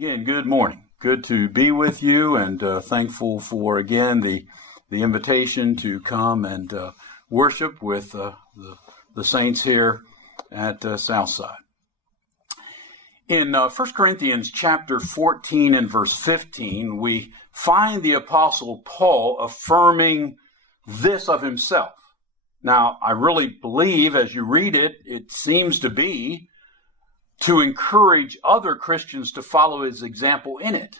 Again, good morning. Good to be with you, and thankful for, again, the invitation to come and worship with the saints here at Southside. In 1 Corinthians chapter 14 and verse 15, we find the Apostle Paul affirming this of himself. Now, I really believe as you read it, it seems to be to encourage other Christians to follow his example in it.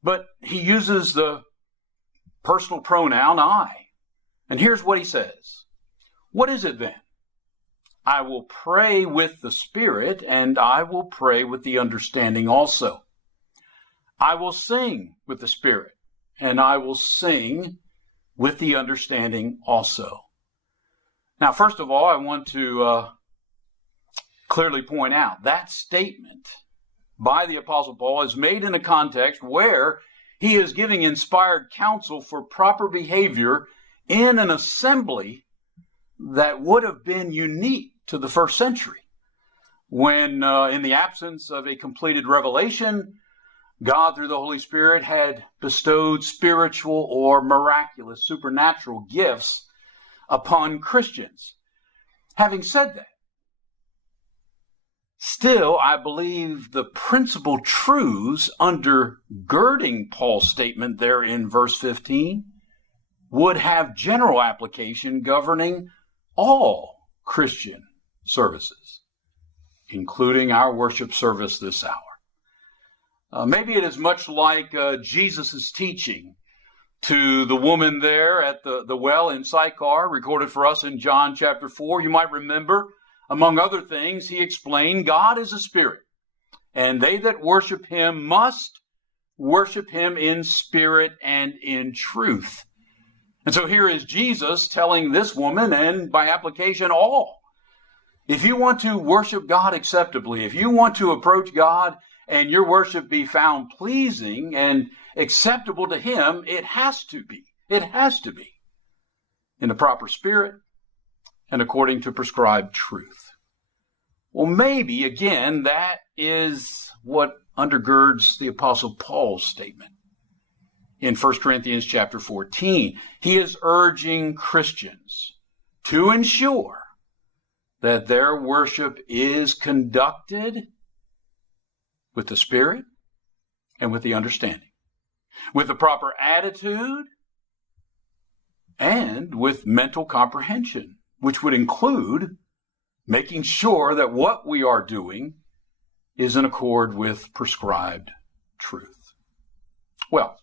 But he uses the personal pronoun I. And here's what he says. What is it then? I will pray with the Spirit, and I will pray with the understanding also. I will sing with the Spirit, and I will sing with the understanding also. Now, first of all, I want to clearly point out that statement by the Apostle Paul is made in a context where he is giving inspired counsel for proper behavior in an assembly that would have been unique to the first century, when in the absence of a completed revelation, God through the Holy Spirit had bestowed spiritual or miraculous, supernatural gifts upon Christians. Having said that, still, I believe the principal truths undergirding Paul's statement there in verse 15 would have general application governing all Christian services, including our worship service this hour. Maybe it is much like Jesus' teaching to the woman there at the well in Sychar, recorded for us in John chapter 4. You might remember, among other things, he explained, God is a spirit, and they that worship him must worship him in spirit and in truth. And so here is Jesus telling this woman, and by application all, if you want to worship God acceptably, if you want to approach God and your worship be found pleasing and acceptable to him, it has to be in the proper spirit and according to prescribed truth. Well, maybe, again, that is what undergirds the Apostle Paul's statement in 1 Corinthians chapter 14. He is urging Christians to ensure that their worship is conducted with the Spirit and with the understanding, with the proper attitude and with mental comprehension, which would include making sure that what we are doing is in accord with prescribed truth. Well,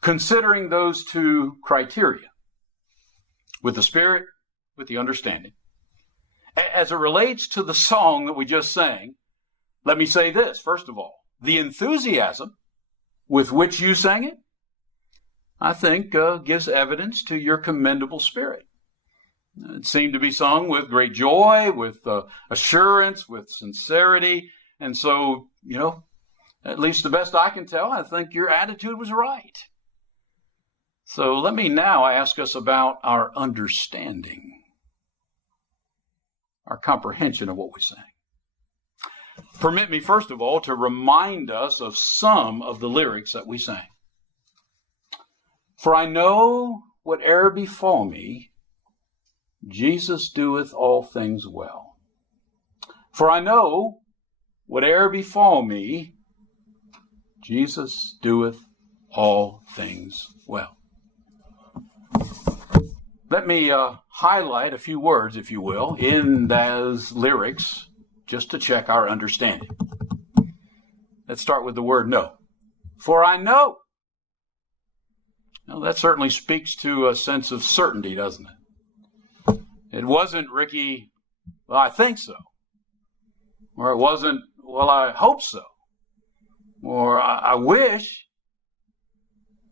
considering those two criteria, with the Spirit, with the understanding, as it relates to the song that we just sang, let me say this, first of all. The enthusiasm with which you sang it, I think, gives evidence to your commendable spirit. It seemed to be sung with great joy, with assurance, with sincerity. And so, at least the best I can tell, I think your attitude was right. So let me now ask us about our understanding, our comprehension of what we sang. Permit me, first of all, to remind us of some of the lyrics that we sang. For I know whate'er befall me, Jesus doeth all things well. For I know whate'er befall me, Jesus doeth all things well. Let me highlight a few words, if you will, in those lyrics, just to check our understanding. Let's start with the word know. For I know. Now, that certainly speaks to a sense of certainty, doesn't it? It wasn't, Ricky, well, I think so. Or it wasn't, well, I hope so. Or I wish.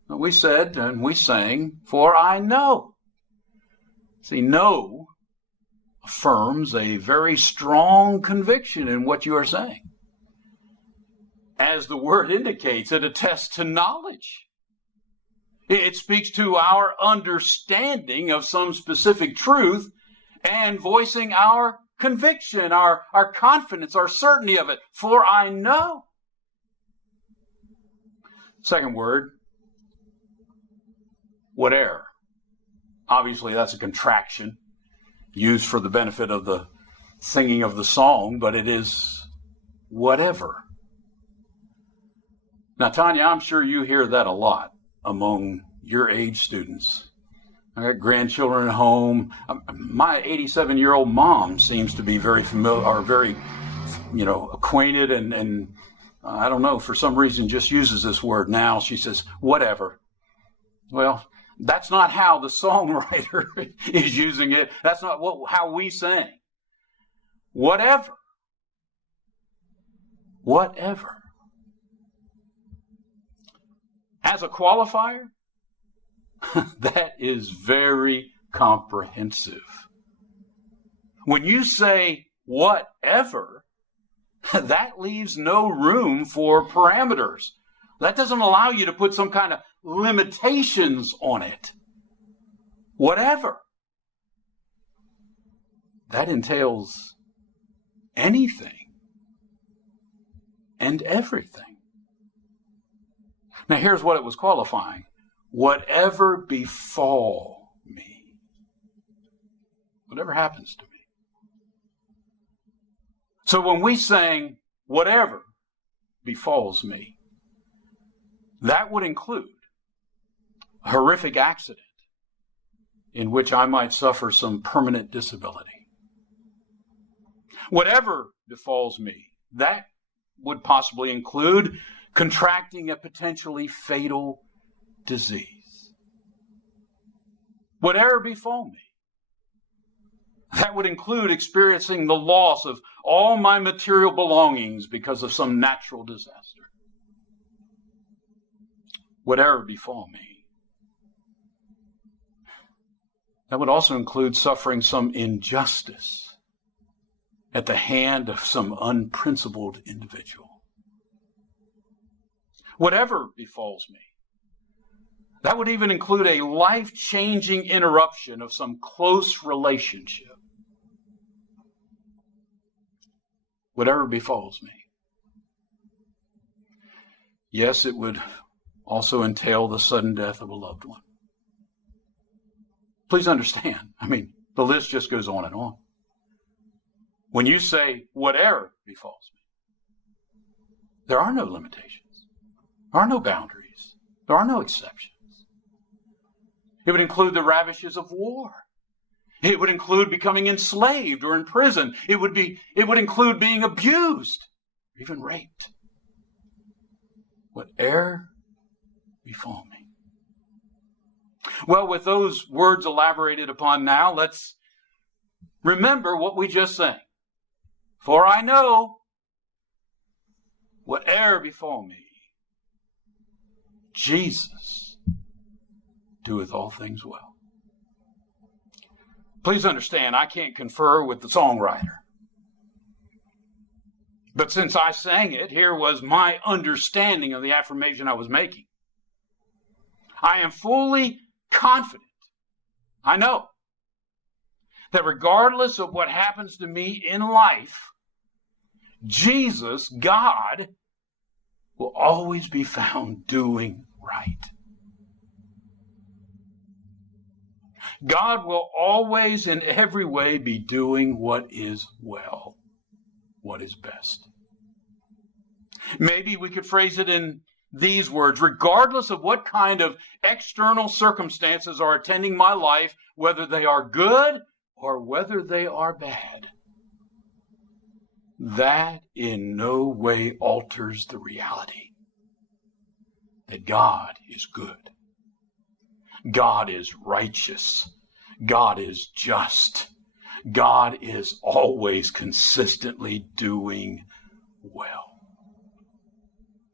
We said and we sang, for I know. See, know affirms a very strong conviction in what you are saying. As the word indicates, it attests to knowledge. It speaks to our understanding of some specific truth and voicing our conviction, our confidence, our certainty of it. For I know. Second word, whatever. Obviously, that's a contraction used for the benefit of the singing of the song, but it is whatever. Now, Tanya, I'm sure you hear that a lot among your age students. I got grandchildren at home. My 87-year-old mom seems to be very familiar, or very, acquainted, and I don't know, for some reason just uses this word now. She says, whatever. Well, that's not how the songwriter is using it. That's not how we sing. Whatever. Whatever. As a qualifier, that is very comprehensive. When you say whatever, that leaves no room for parameters. That doesn't allow you to put some kind of limitations on it. Whatever. That entails anything and everything. Now here's what it was qualifying. Whatever befall me. Whatever happens to me. So when we sang, whatever befalls me, that would include a horrific accident in which I might suffer some permanent disability. Whatever befalls me, that would possibly include contracting a potentially fatal disease. Whatever befall me, that would include experiencing the loss of all my material belongings because of some natural disaster. Whatever befall me. That would also include suffering some injustice at the hand of some unprincipled individual. Whatever befalls me. That would even include a life-changing interruption of some close relationship. Whatever befalls me. Yes, it would also entail the sudden death of a loved one. Please understand, the list just goes on and on. When you say, whatever befalls me, there are no limitations. There are no boundaries. There are no exceptions. It would include the ravages of war. It would include becoming enslaved or imprisoned. It would include being abused, or even raped. Whatever befall me. Well, with those words elaborated upon now, let's remember what we just sang. For I know, whatever befall me, Jesus doeth all things well. Please understand, I can't confer with the songwriter. But since I sang it, here was my understanding of the affirmation I was making. I am fully confident, I know, that regardless of what happens to me in life, Jesus, God, will always be found doing right. God will always in every way be doing what is well, what is best. Maybe we could phrase it in these words: regardless of what kind of external circumstances are attending my life, whether they are good or whether they are bad, that in no way alters the reality that God is good. God is righteous. God is just. God is always consistently doing well.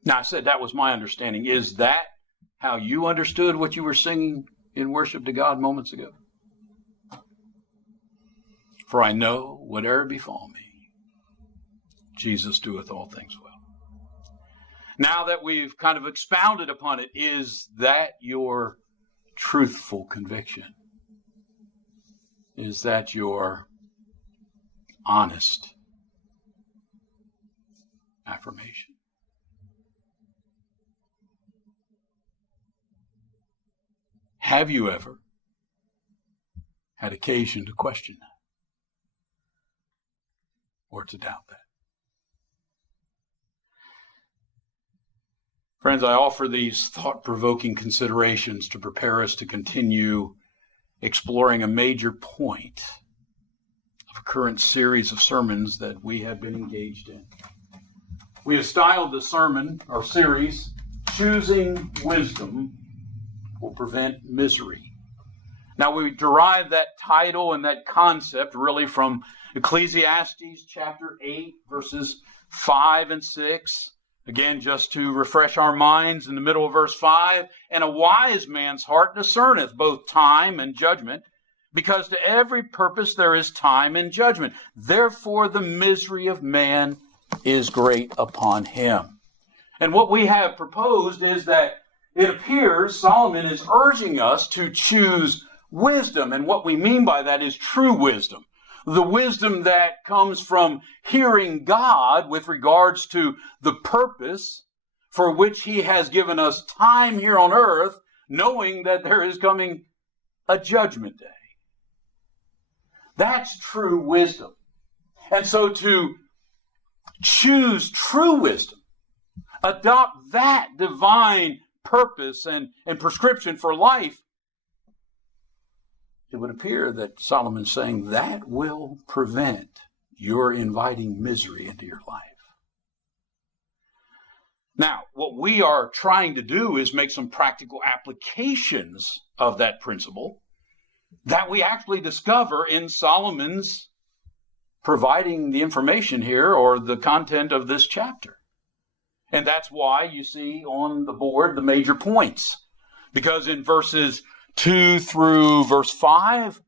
Now, I said that was my understanding. Is that how you understood what you were singing in worship to God moments ago? For I know, whatever befall me, Jesus doeth all things well. Now that we've kind of expounded upon it, is that your truthful conviction? Is that your honest affirmation? Have you ever had occasion to question that or to doubt that? Friends, I offer these thought-provoking considerations to prepare us to continue exploring a major point of a current series of sermons that we have been engaged in. We have styled the sermon, or series, Choosing Wisdom Will Prevent Misery. Now, we derive that title and that concept really from Ecclesiastes chapter 8, verses 5 and 6. Again, just to refresh our minds, in the middle of verse 5, and a wise man's heart discerneth both time and judgment, because to every purpose there is time and judgment. Therefore the misery of man is great upon him. And what we have proposed is that it appears Solomon is urging us to choose wisdom. And what we mean by that is true wisdom. The wisdom that comes from hearing God with regards to the purpose for which He has given us time here on earth, knowing that there is coming a judgment day. That's true wisdom. And so to choose true wisdom, adopt that divine purpose and prescription for life, it would appear that Solomon's saying that will prevent your inviting misery into your life. Now, what we are trying to do is make some practical applications of that principle that we actually discover in Solomon's providing the information here, or the content of this chapter. And that's why you see on the board the major points. Because in verses 2 through verse 5,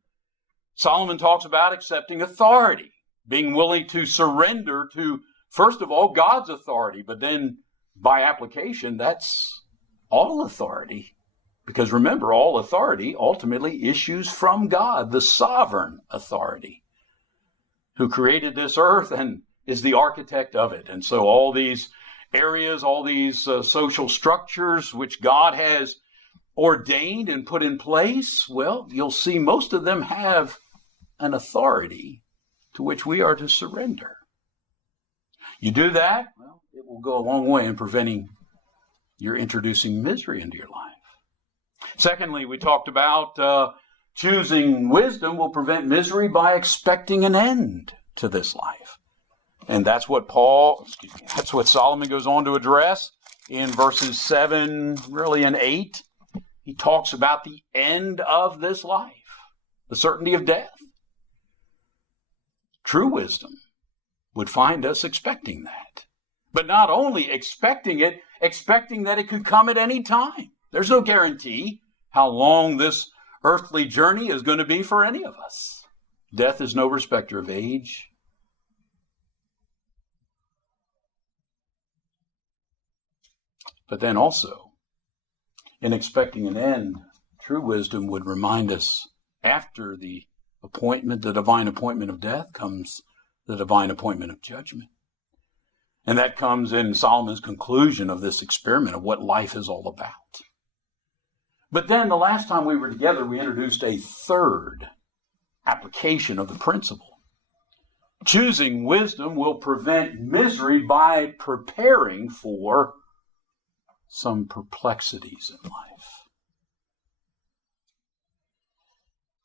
Solomon talks about accepting authority, being willing to surrender to, first of all, God's authority, but then by application, that's all authority. Because remember, all authority ultimately issues from God, the sovereign authority, who created this earth and is the architect of it. And so all these areas, all these social structures which God has ordained and put in place, well, you'll see most of them have an authority to which we are to surrender. You do that, well, it will go a long way in preventing your introducing misery into your life. Secondly, we talked about choosing wisdom will prevent misery by expecting an end to this life. And that's what that's what Solomon goes on to address in verses 7, really, and 8. He talks about the end of this life, the certainty of death. True wisdom would find us expecting that. But not only expecting it, expecting that it could come at any time. There's no guarantee how long this earthly journey is going to be for any of us. Death is no respecter of age. But then also, in expecting an end, true wisdom would remind us after the divine appointment of death comes the divine appointment of judgment. And that comes in Solomon's conclusion of this experiment of what life is all about. But then the last time we were together, we introduced a third application of the principle. Choosing wisdom will prevent misery by preparing for some perplexities in life.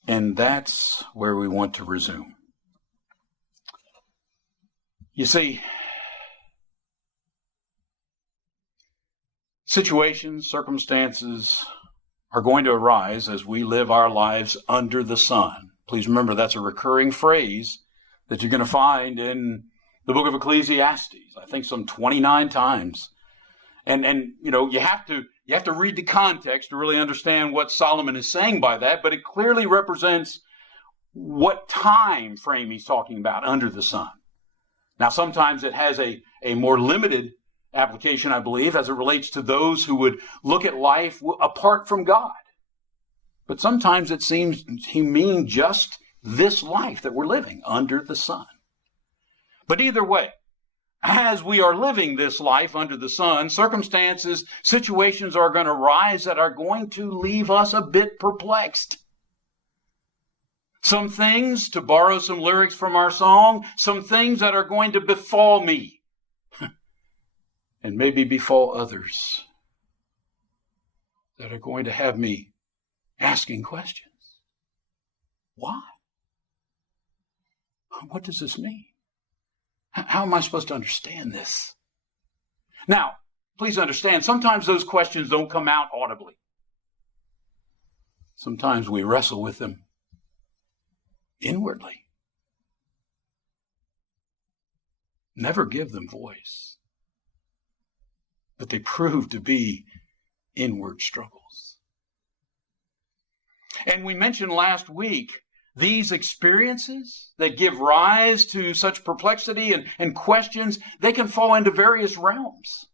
And that's where we want to resume. You see, situations, circumstances are going to arise as we live our lives under the sun. Please remember that's a recurring phrase that you're going to find in the book of Ecclesiastes, I think some 29 times. And you know, you have to read the context to really understand what Solomon is saying by that, but it clearly represents what time frame he's talking about under the sun. Now, sometimes it has a more limited application, I believe, as it relates to those who would look at life apart from God. But sometimes it seems he means just this life that we're living under the sun. But either way, as we are living this life under the sun, circumstances, situations are going to rise that are going to leave us a bit perplexed. Some things, to borrow some lyrics from our song, some things that are going to befall me and maybe befall others that are going to have me asking questions. Why? What does this mean? How am I supposed to understand this? Now, please understand, sometimes those questions don't come out audibly. Sometimes we wrestle with them inwardly. Never give them voice. But they prove to be inward struggles. And we mentioned last week, these experiences that give rise to such perplexity and questions, they can fall into various realms.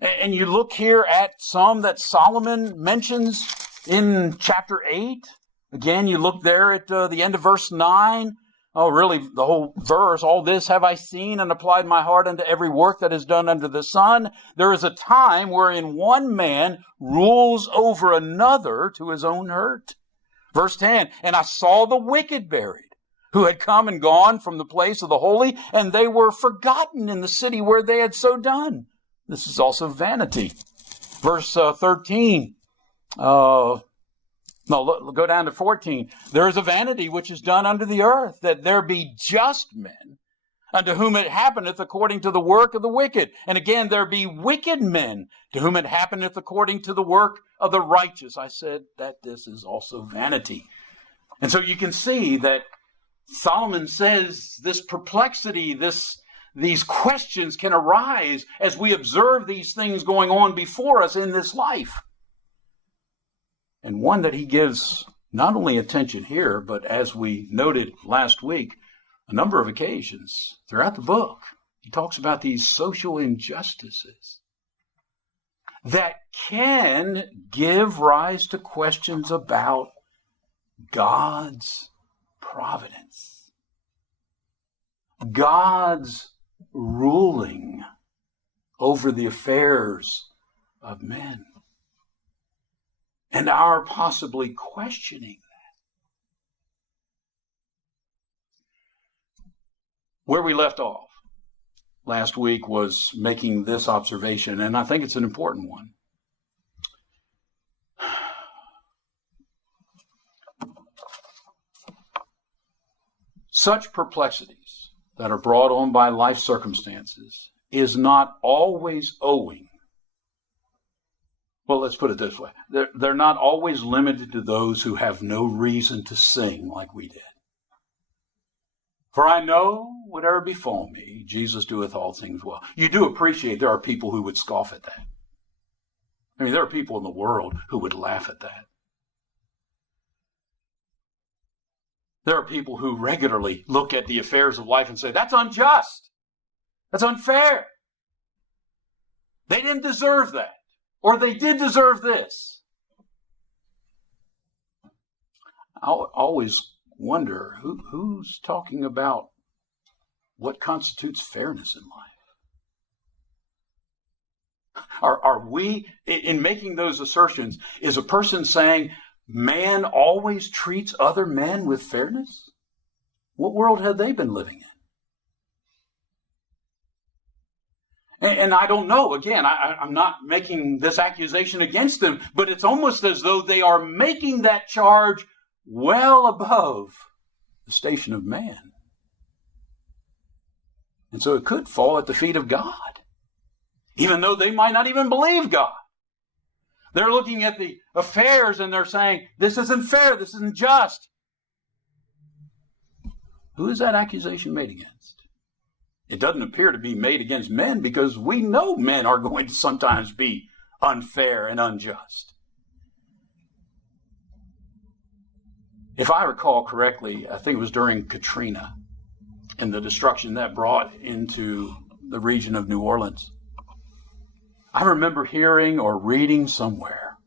And you look here at some that Solomon mentions in chapter 8. Again, you look there at the end of verse 9. Oh, really, the whole verse, all this have I seen and applied my heart unto every work that is done under the sun. There is a time wherein one man rules over another to his own hurt. Verse 10, and I saw the wicked buried, who had come and gone from the place of the holy, and they were forgotten in the city where they had so done. This is also vanity. Verse 13, go down to 14. There is a vanity which is done under the earth, that there be just men, unto whom it happeneth according to the work of the wicked. And again, there be wicked men, to whom it happeneth according to the work of the righteous. I said that this is also vanity. And so you can see that Solomon says this perplexity, these questions can arise as we observe these things going on before us in this life. And one that he gives not only attention here, but as we noted last week, a number of occasions throughout the book, he talks about these social injustices that can give rise to questions about God's providence, God's ruling over the affairs of men, and our possibly questioning that. Where we left off last week was making this observation, and I think it's an important one. Such perplexities that are brought on by life circumstances is not always owing. Well, let's put it this way. They're not always limited to those who have no reason to sing like we did. For I know, whatever befall me, Jesus doeth all things well. You do appreciate there are people who would scoff at that. I mean, there are people in the world who would laugh at that. There are people who regularly look at the affairs of life and say, that's unjust. That's unfair. They didn't deserve that. Or they did deserve this. I always wonder who's talking about what constitutes fairness in life. Are we, in making those assertions, is a person saying man always treats other men with fairness? What world have they been living in? And I don't know. Again, I'm not making this accusation against them, but it's almost as though they are making that charge well above the station of man. And so it could fall at the feet of God, even though they might not even believe God. They're looking at the affairs and they're saying, this isn't fair, this isn't just. Who is that accusation made against? It doesn't appear to be made against men, because we know men are going to sometimes be unfair and unjust. If I recall correctly, I think it was during Katrina and the destruction that brought into the region of New Orleans. I remember hearing or reading somewhere,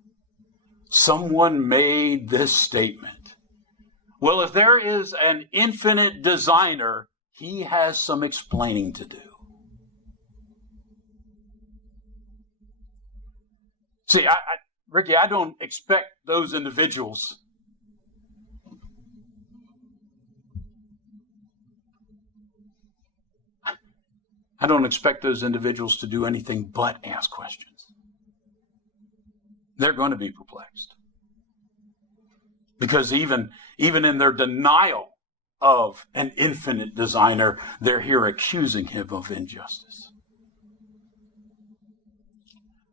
someone made this statement. Well, if there is an infinite designer, he has some explaining to do. See, Ricky, I don't expect those individuals to do anything but ask questions. They're going to be perplexed. Because even in their denial of an infinite designer, they're here accusing him of injustice.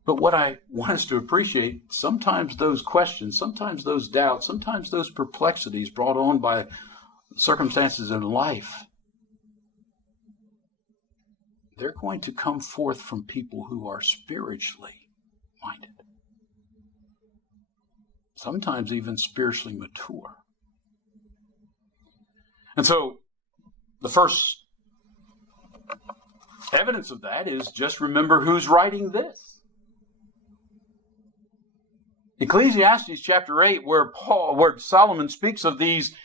But what I want us to appreciate, sometimes those questions, sometimes those doubts, sometimes those perplexities brought on by circumstances in life, they're going to come forth from people who are spiritually minded. Sometimes even spiritually mature. And so, the first evidence of that is just remember who's writing this. Ecclesiastes chapter 8, where Solomon speaks of these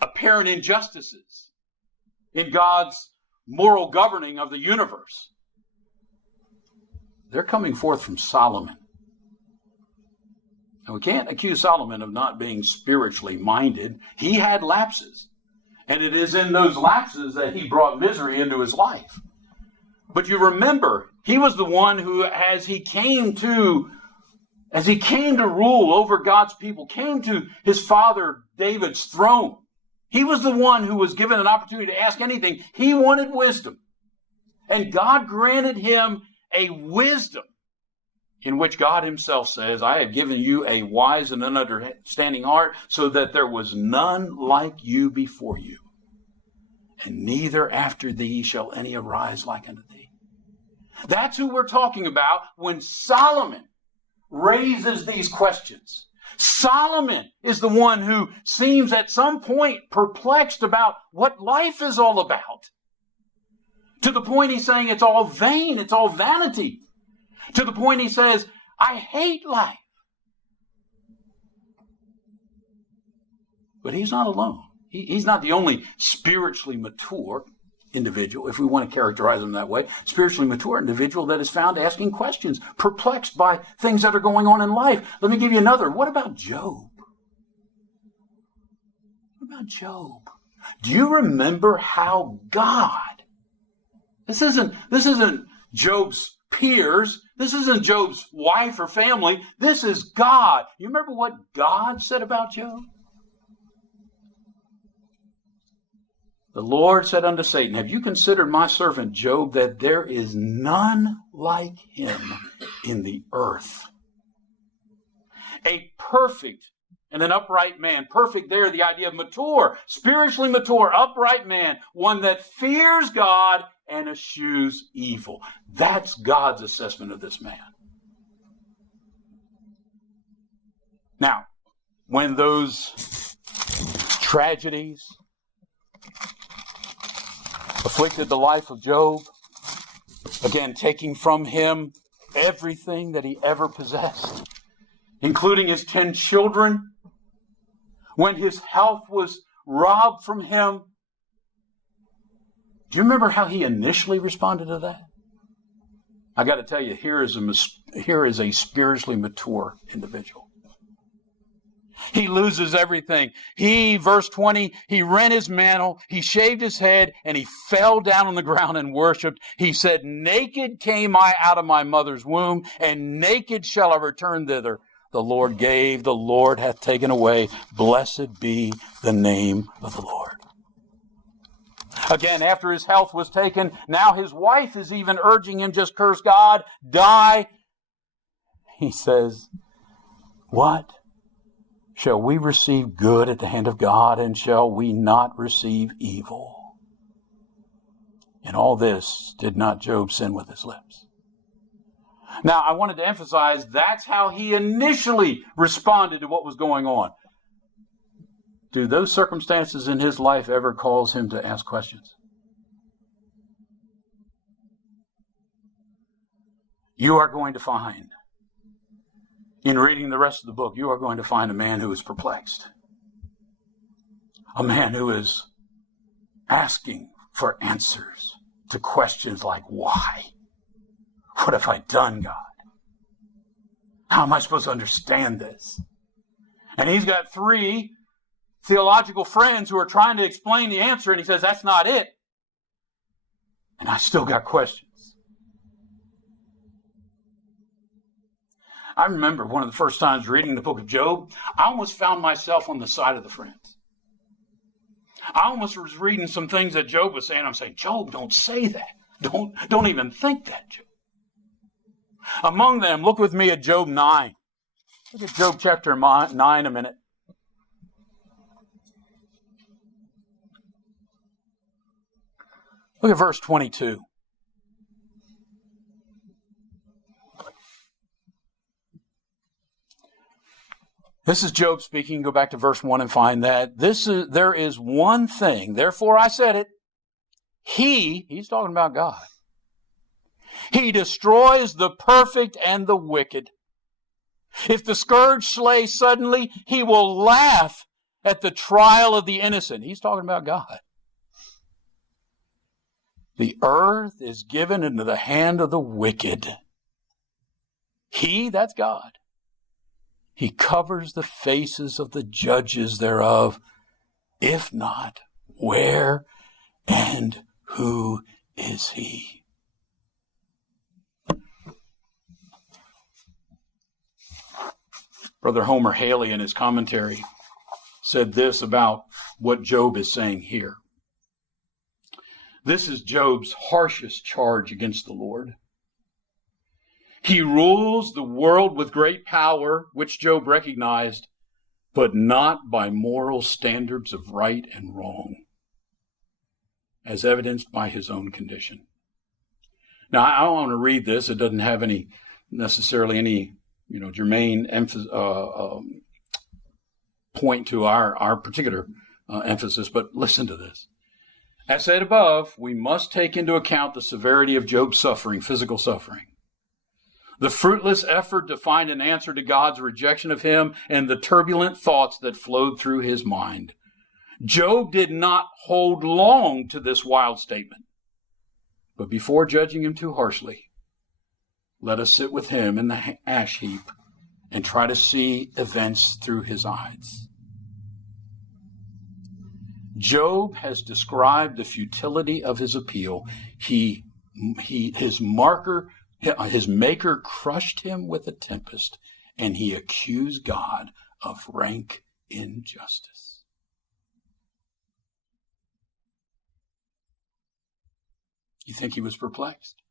apparent injustices in God's moral governing of the universe. They're coming forth from Solomon. And we can't accuse Solomon of not being spiritually minded. He had lapses. And it is in those lapses that he brought misery into his life. But you remember, he was the one who, as he came to rule over God's people, came to his father David's throne, he was the one who was given an opportunity to ask anything. He wanted wisdom. And God granted him a wisdom in which God himself says, I have given you a wise and an understanding heart, so that there was none like you before you, and neither after thee shall any arise like unto thee. That's who we're talking about when Solomon raises these questions. Solomon is the one who seems at some point perplexed about what life is all about. To the point he's saying it's all vain, it's all vanity. To the point he says, I hate life. But he's not alone. He's not the only spiritually mature individual, if we want to characterize him that way, spiritually mature individual that is found asking questions, perplexed by things that are going on in life. Let me give you another. What about Job? What about Job? Do you remember how God, this isn't Job's peers, this isn't Job's wife or family, this is God. You remember what God said about Job? The Lord said unto Satan, have you considered my servant Job, that there is none like him in the earth? A perfect and an upright man. Perfect there, the idea of mature, spiritually mature, upright man. One that fears God and eschews evil. That's God's assessment of this man. Now, when those tragedies afflicted the life of Job, again, taking from him everything that he ever possessed, including his 10 children, when his health was robbed from him. Do you remember how he initially responded to that? I got to tell you, here is a spiritually mature individual. He loses everything. Verse 20, he rent his mantle, he shaved his head, and he fell down on the ground and worshipped. He said, naked came I out of my mother's womb, and naked shall I return thither. The Lord gave, the Lord hath taken away. Blessed be the name of the Lord. Again, after his health was taken, now his wife is even urging him, just curse God, die. He says, what? Shall we receive good at the hand of God, and shall we not receive evil? In all this, did not Job sin with his lips? Now, I wanted to emphasize that's how he initially responded to what was going on. Do those circumstances in his life ever cause him to ask questions? You are going to find, in reading the rest of the book, you are going to find a man who is perplexed. A man who is asking for answers to questions like, why? What have I done, God? How am I supposed to understand this? And he's got 3 theological friends who are trying to explain the answer, and he says, that's not it. And I still got questions. I remember one of the first times reading the book of Job, I almost found myself on the side of the friends. I almost was reading some things that Job was saying. I'm saying, Job, don't say that. Don't even think that, Job. Among them, look with me at Job 9. Look at Job chapter 9 a minute. Look at verse 22. This is Job speaking. Go back to verse 1 and find that. There is one thing. Therefore I said it. He's talking about God. He destroys the perfect and the wicked. If the scourge slay suddenly, he will laugh at the trial of the innocent. He's talking about God. The earth is given into the hand of the wicked. That's God. He covers the faces of the judges thereof. If not, where and who is he? Brother Homer Haley in his commentary said this about what Job is saying here. This is Job's harshest charge against the Lord. He rules the world with great power, which Job recognized, but not by moral standards of right and wrong, as evidenced by his own condition. Now, I don't want to read this. It doesn't have necessarily any germane point to our particular emphasis, but listen to this. As said above, we must take into account the severity of Job's suffering, physical suffering, the fruitless effort to find an answer to God's rejection of him, and the turbulent thoughts that flowed through his mind. Job did not hold long to this wild statement. But before judging him too harshly, let us sit with him in the ash heap and try to see events through his eyes. Job has described the futility of his appeal. His maker crushed him with a tempest, and he accused God of rank injustice. You think he was perplexed?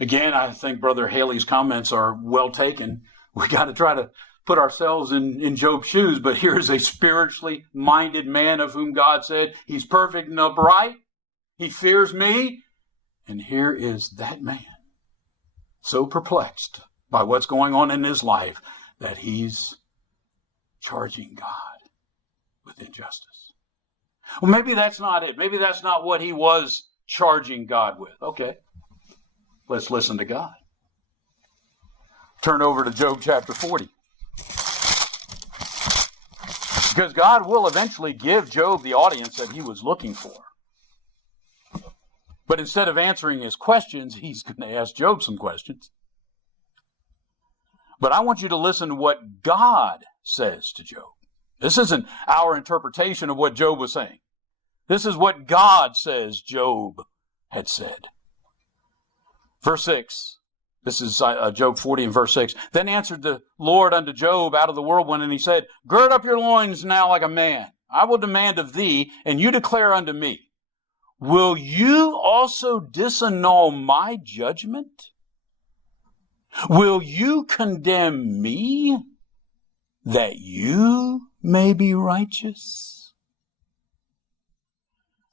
Again, I think Brother Haley's comments are well taken. We got to try to put ourselves in Job's shoes, but here's a spiritually minded man of whom God said, he's perfect and upright. He fears me. And here is that man, so perplexed by what's going on in his life that he's charging God with injustice. Well, maybe that's not it. Maybe that's not what he was charging God with. Okay, let's listen to God. Turn over to Job chapter 40. Because God will eventually give Job the audience that he was looking for. But instead of answering his questions, he's going to ask Job some questions. But I want you to listen to what God says to Job. This isn't our interpretation of what Job was saying. This is what God says Job had said. Verse 6. This is Job 40 and verse 6. Then answered the Lord unto Job out of the whirlwind, and he said, Gird up your loins now like a man. I will demand of thee, and you declare unto me. Will you also disannul my judgment? Will you condemn me that you may be righteous?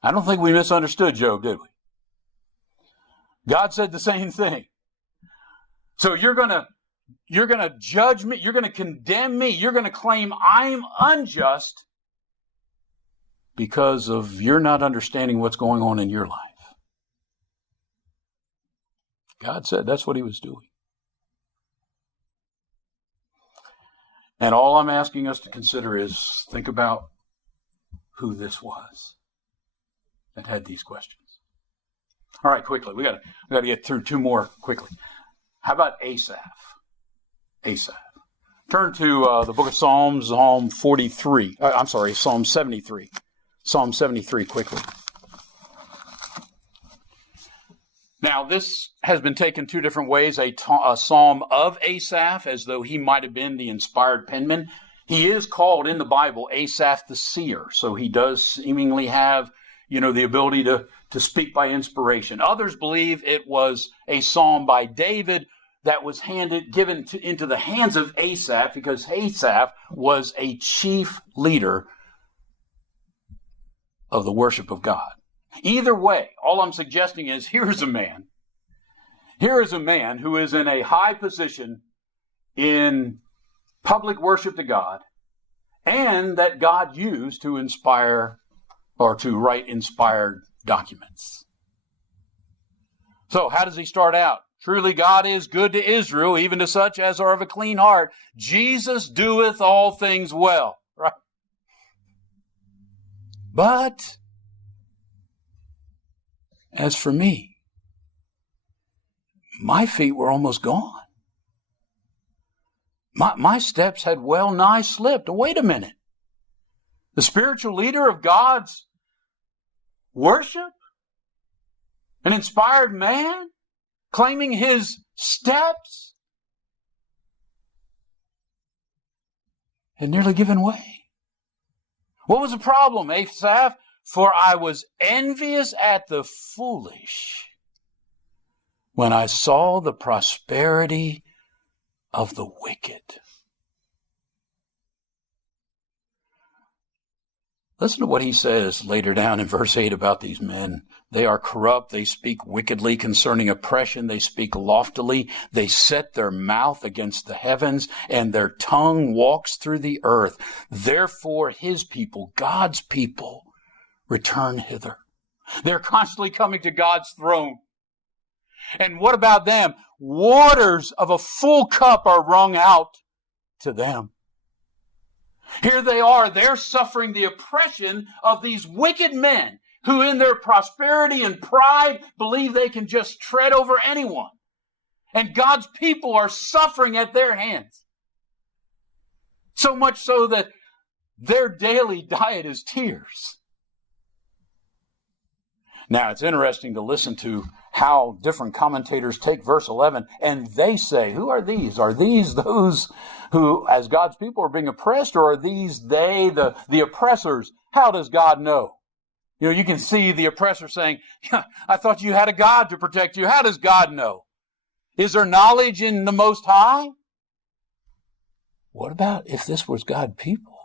I don't think we misunderstood Job, did we? God said the same thing. So you're going to judge me, you're going to condemn me, you're going to claim I'm unjust because of you're not understanding what's going on in your life. God said that's what he was doing. And all I'm asking us to consider is think about who this was that had these questions. All right, quickly. We got to get through two more quickly. How about Asaph? Asaph. Turn to the book of Psalms, Psalm 43. Psalm 73. Psalm 73 quickly. Now, this has been taken two different ways. A psalm of Asaph, as though he might have been the inspired penman. He is called in the Bible Asaph the seer, so he does seemingly have, the ability to speak by inspiration. Others believe it was a psalm by David that was given into the hands of Asaph, because Asaph was a chief leader of the worship of God. Either way, all I'm suggesting is here is a man who is in a high position in public worship to God, and that God used to inspire or to write inspired documents. So how does he start out? Truly God is good to Israel, even to such as are of a clean heart. Jesus doeth all things well. Right? But as for me, my feet were almost gone. My steps had well nigh slipped. Wait a minute. The spiritual leader of God's worship? An inspired man? Claiming his steps? Had nearly given way. What was the problem, Asaph? For I was envious at the foolish when I saw the prosperity of the wicked. Listen to what he says later down in verse 8 about these men. They are corrupt. They speak wickedly concerning oppression. They speak loftily. They set their mouth against the heavens, and their tongue walks through the earth. Therefore, his people, God's people, return hither. They're constantly coming to God's throne. And what about them? Waters of a full cup are wrung out to them. Here they are. They're suffering the oppression of these wicked men who in their prosperity and pride believe they can just tread over anyone. And God's people are suffering at their hands. So much so that their daily diet is tears. Now, it's interesting to listen to how different commentators take verse 11, and they say, who are these? Are these those who, as God's people, are being oppressed, or are these the oppressors? How does God know? You can see the oppressor saying, I thought you had a God to protect you. How does God know? Is there knowledge in the Most High? What about if this was God's people?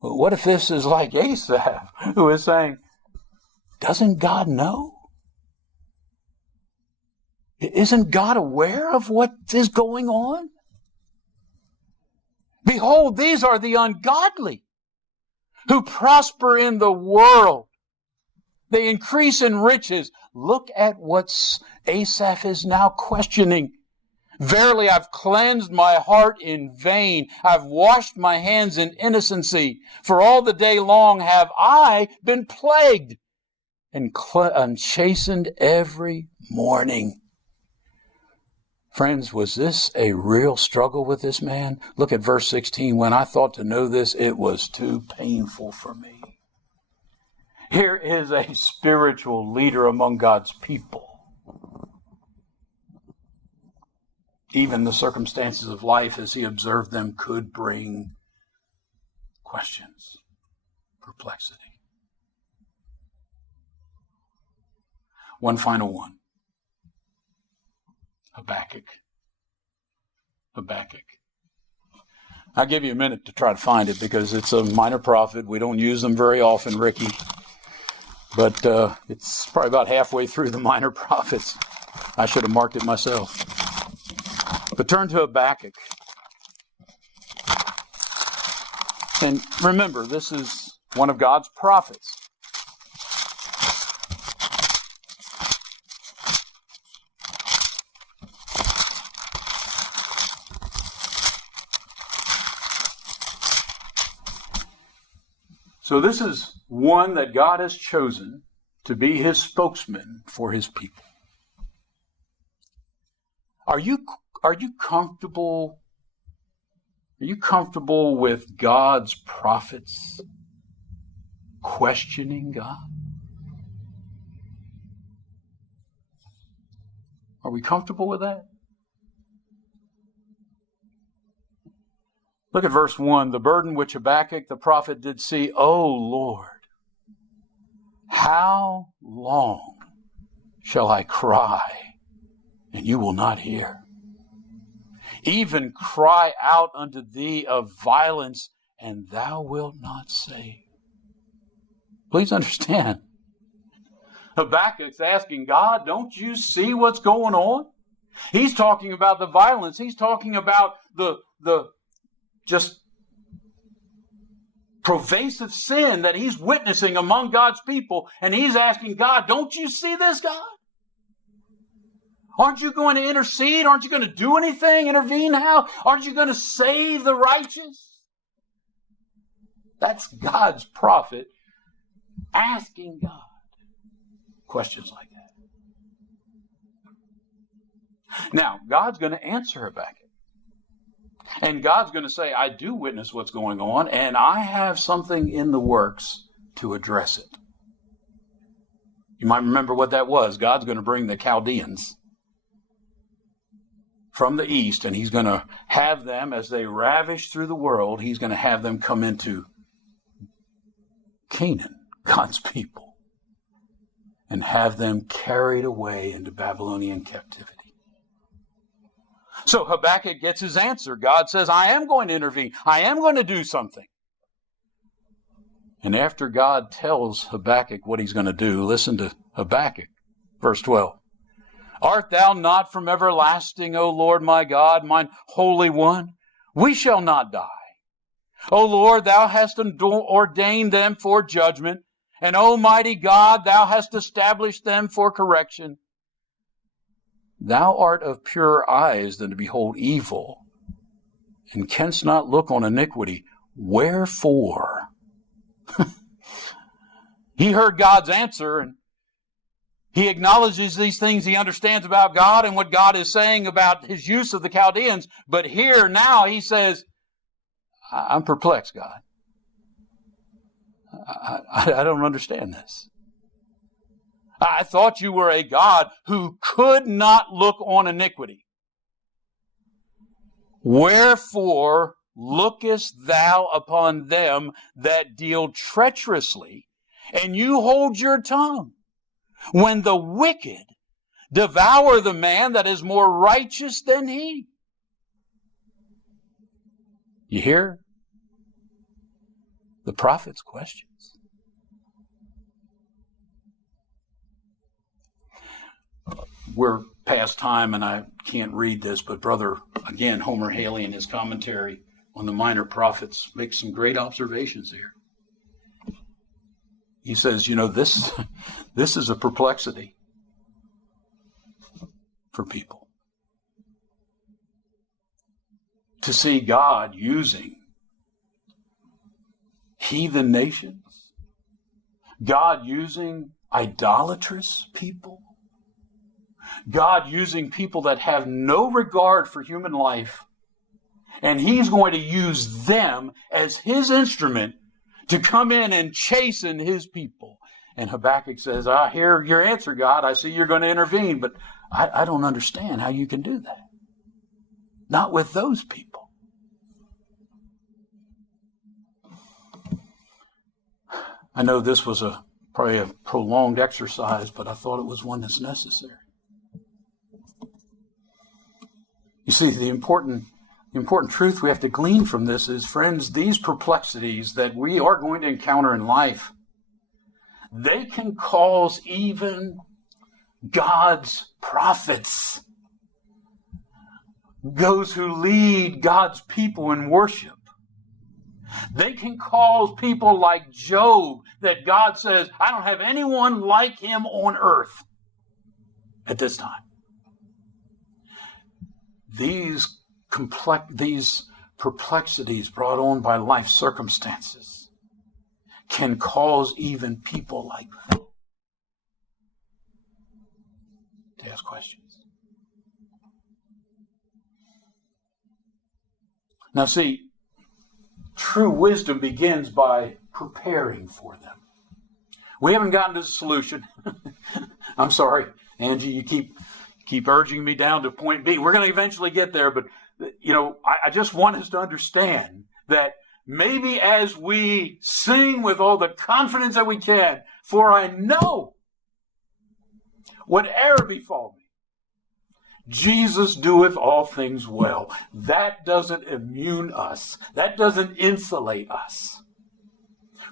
What if this is like Asaph, who is saying, doesn't God know? Isn't God aware of what is going on? Behold, these are the ungodly who prosper in the world. They increase in riches. Look at what Asaph is now questioning. Verily, I've cleansed my heart in vain. I've washed my hands in innocency. For all the day long have I been plagued and chastened every morning. Friends, was this a real struggle with this man? Look at verse 16. When I thought to know this, it was too painful for me. Here is a spiritual leader among God's people. Even the circumstances of life as he observed them could bring questions, perplexity. One final one. Habakkuk. I'll give you a minute to try to find it because it's a minor prophet. We don't use them very often, Ricky. But it's probably about halfway through the minor prophets. I should have marked it myself. But turn to Habakkuk. And remember, this is one of God's prophets. So this is one that God has chosen to be his spokesman for his people. Are you comfortable? Are you comfortable with God's prophets questioning God? Are we comfortable with that? Look at verse 1. The burden which Habakkuk the prophet did see, O Lord, how long shall I cry, and you will not hear? Even cry out unto thee of violence, and thou wilt not save. Please understand, Habakkuk's asking God, don't you see what's going on? He's talking about the violence. He's talking about the just pervasive sin that he's witnessing among God's people. And he's asking God, don't you see this, God? Aren't you going to intercede? Aren't you going to do anything? Intervene now? Aren't you going to save the righteous? That's God's prophet asking God questions like that. Now, God's going to answer Habakkuk. And God's going to say, I do witness what's going on, and I have something in the works to address it. You might remember what that was. God's going to bring the Chaldeans from the east, and he's going to have them, as they ravish through the world, he's going to have them come into Canaan, God's people, and have them carried away into Babylonian captivity. So Habakkuk gets his answer. God says, I am going to intervene. I am going to do something. And after God tells Habakkuk what he's going to do, listen to Habakkuk, verse 12. Art thou not from everlasting, O Lord my God, mine Holy One? We shall not die. O Lord, thou hast ordained them for judgment, and O mighty God, thou hast established them for correction. Thou art of purer eyes than to behold evil, and canst not look on iniquity. Wherefore? He heard God's answer, and he acknowledges these things he understands about God and what God is saying about his use of the Chaldeans. But here now he says, I'm perplexed, God. I don't understand this. I thought you were a God who could not look on iniquity. Wherefore lookest thou upon them that deal treacherously, and you hold your tongue, when the wicked devour the man that is more righteous than he? You hear the prophet's questions. We're past time and I can't read this, but Brother, again, Homer Haley in his commentary on the Minor Prophets makes some great observations here. He says, this is a perplexity for people. To see God using heathen nations, God using idolatrous people, God using people that have no regard for human life, and he's going to use them as his instrument to come in and chasten his people. And Habakkuk says, I hear your answer, God. I see you're going to intervene, but I don't understand how you can do that. Not with those people. I know this was probably a prolonged exercise, but I thought it was one that's necessary. You see, the important truth we have to glean from this is, friends, these perplexities that we are going to encounter in life, they can cause even God's prophets, those who lead God's people in worship. They can cause people like Job, that God says, I don't have anyone like him on earth at this time. These perplexities brought on by life circumstances can cause even people like that to ask questions. Now see, true wisdom begins by preparing for them. We haven't gotten to the solution. I'm sorry, Angie, you keep urging me down to point B. We're going to eventually get there, but I just want us to understand that maybe as we sing with all the confidence that we can, for I know whatever befall me, Jesus doeth all things well. That doesn't immune us. That doesn't insulate us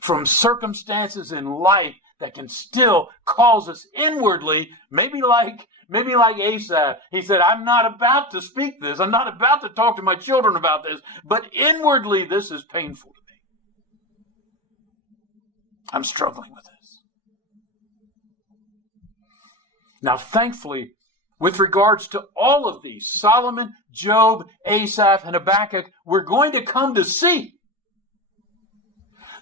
from circumstances in life that can still cause us inwardly, maybe like Asaph. He said, I'm not about to speak this. I'm not about to talk to my children about this, but inwardly this is painful to me. I'm struggling with this. Now, thankfully, with regards to all of these, Solomon, Job, Asaph, and Habakkuk, we're going to come to see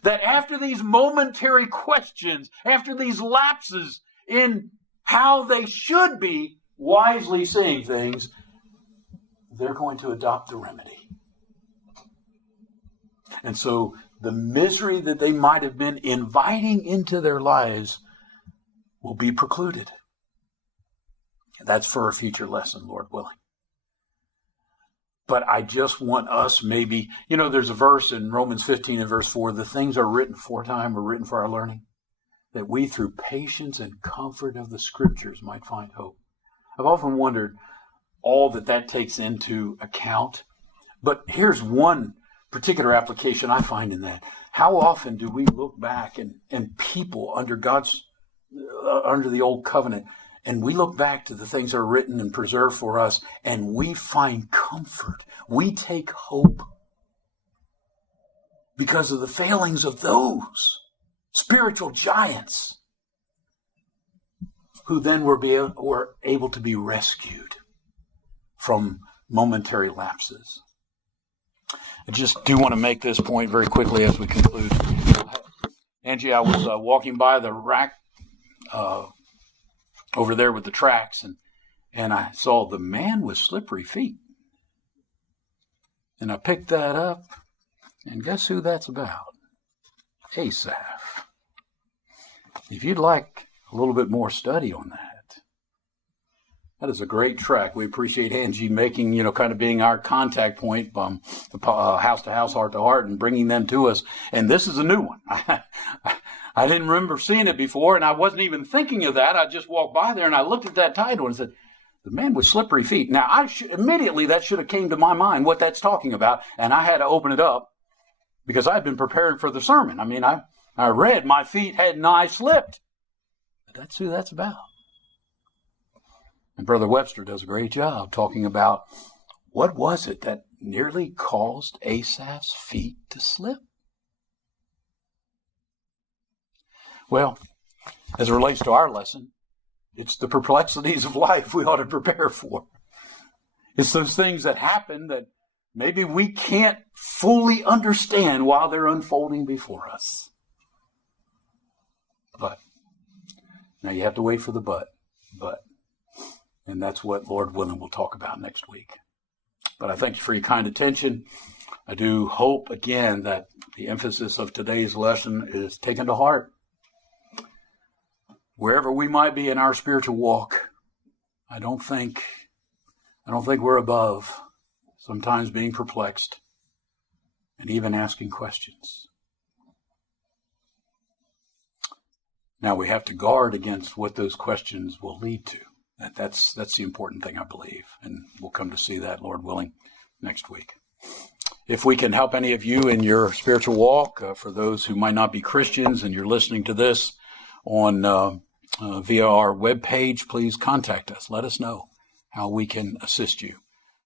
that after these momentary questions, after these lapses in how they should be wisely seeing things, they're going to adopt the remedy. And so the misery that they might have been inviting into their lives will be precluded. That's for a future lesson, Lord willing. But I just want us maybe, there's a verse in Romans 15 and verse 4, the things are written aforetime are written for our learning, that we through patience and comfort of the Scriptures might find hope. I've often wondered all that takes into account. But here's one particular application I find in that. How often do we look back and people under the old covenant, and we look back to the things that are written and preserved for us, and we find comfort. We take hope because of the failings of those spiritual giants who then were able to be rescued from momentary lapses. I just do want to make this point very quickly as we conclude. Angie, I was walking by the rack over there with the tracks, and I saw the man with slippery feet. And I picked that up, and guess who that's about? Asaph. If you'd like a little bit more study on that is a great track. We appreciate Angie making, kind of being our contact point from house to house, heart to heart, and bringing them to us. And this is a new one. I didn't remember seeing it before, and I wasn't even thinking of that. I just walked by there, and I looked at that title and said, the man with slippery feet. Now, immediately that should have came to my mind what that's talking about, and I had to open it up because I had been preparing for the sermon. I mean, I read, my feet had nigh slipped. But that's who that's about. And Brother Webster does a great job talking about what was it that nearly caused Asaph's feet to slip. Well, as it relates to our lesson, it's the perplexities of life we ought to prepare for. It's those things that happen that maybe we can't fully understand while they're unfolding before us. But, now you have to wait for the but. And that's what, Lord willing, we'll talk about next week. But I thank you for your kind attention. I do hope, again, that the emphasis of today's lesson is taken to heart. Wherever we might be in our spiritual walk, I don't think we're above sometimes being perplexed and even asking questions. Now we have to guard against what those questions will lead to. That's the important thing, I believe. And we'll come to see that, Lord willing, next week. If we can help any of you in your spiritual walk, for those who might not be Christians and you're listening to this on via our webpage, please contact us. Let us know how we can assist you.